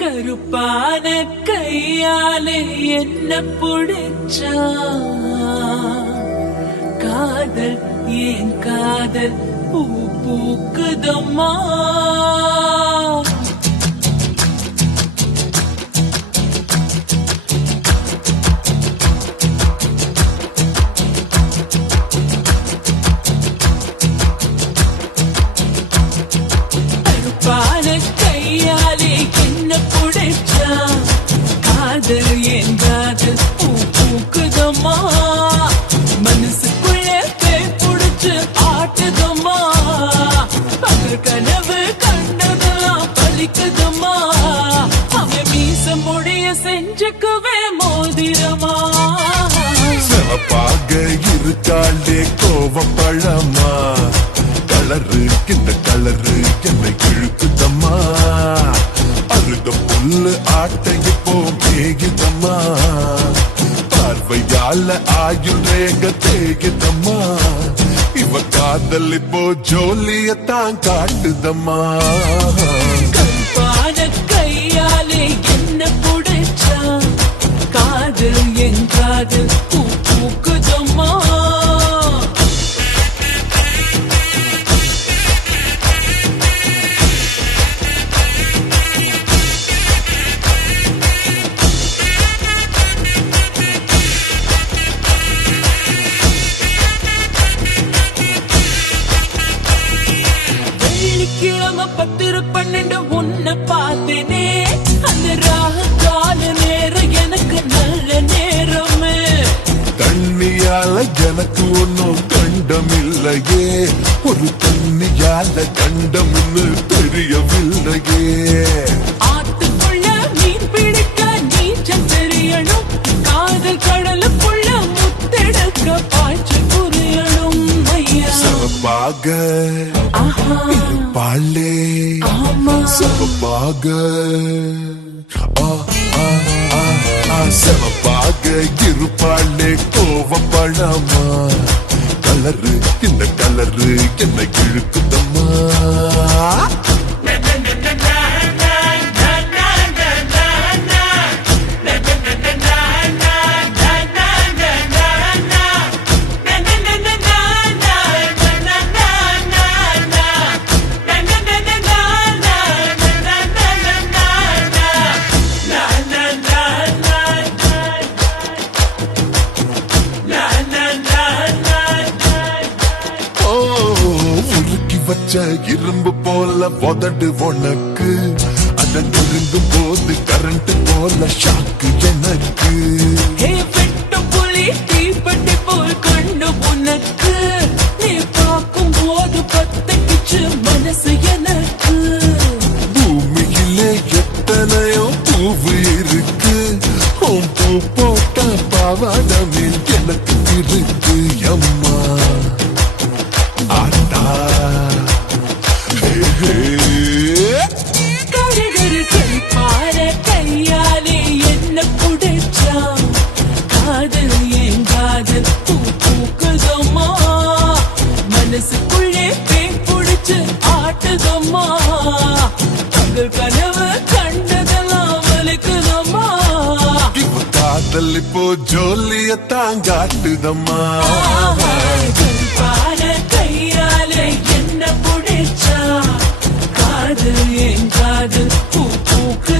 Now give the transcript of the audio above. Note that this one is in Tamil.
கருப்பான கையாலே என்ன புடிச்சா காதல் ஏன் காதல் பூ பூக்குதம்மா கையாலே என்ன புடிச்சா காதல் என் காதல் பூ பூக்குதம்மா மனசுக்குள்ள பேய் புடிச்சு ஆட்டுதம்மா பகல் கனவு கண்டதெல்லாம் பலிக்குதம்மா அவன் மீச முடிய செஞ்சுக்குவே மோதிரமா சிவப்பாக இருக்காண்டே கோவப்பழமா கலரு இந்த கலரு என்னை இழுக்குதம்மா அருக புல்லு ஆட்டைய போ மேகிதம்மா பார்வையால ஆயுள் ரேக தேகிதம்மா இவ காதல் இப்போ ஜோலியத்தான் காட்டுதம்மா கருப்பான கையாலே என்ன புடிச்சா காதல் என் காதல் பூ பூக்குதம்மா கிழமை 10-12 உன்னை பார்த்தேனே அந்த ராக கால நேரம் எனக்கு நல்ல நேரமே தண்ணியால எனக்கு ஒன்னும் கண்டமில்லையே ஒரு தண்ணியால கண்டம்னு தெரியவில்லையே ஆத்துக்குள்ள மீன் பிடிக்க நீச்சல் தெரியணும் காதல் கடலுக்குள்ள முத்தெடுக்க பாய்ச்சி புரியணும் ஐயா சிவப்பாக பாலே சிவப்பாக சிவப்பாக இருப்பாளே கோவப்பழமா கலரு இந்த கலரு என்னை இழுக்குதம்மா இரும்பு போல உதடு உனக்கு அதன் நெருங்கும் போது கரண்ட் போல ஷாக்கு எனக்கு வெட்ட புலி தீப்பட்டி போல் கண்டு உனக்கு நீ பார்க்கும் போது பத்தக்கிச்சு மனசு எனக்கு பூமியிலே எத்தனையோ பூவு இருக்கு பூ போட்ட பாவாடமில் எனக்கு இருக்கு அம்மா ஆட்டா கையாலே என்ன புடிச்சா காதல் என் காதல் பூ பூக்குதம்மா மனசுக்குள்ளே பேய் புடிச்சு ஆட்டுதம்மா தங்கள் கனவு கண்டதெல்லாம் வலிக்குதம்மா இவ காதல் இப்போ ஜோலியத்தான் காட்டுதம்மா கையாலே என்ன புடிச்சா காதல் என் காதல் பூ பூக்கு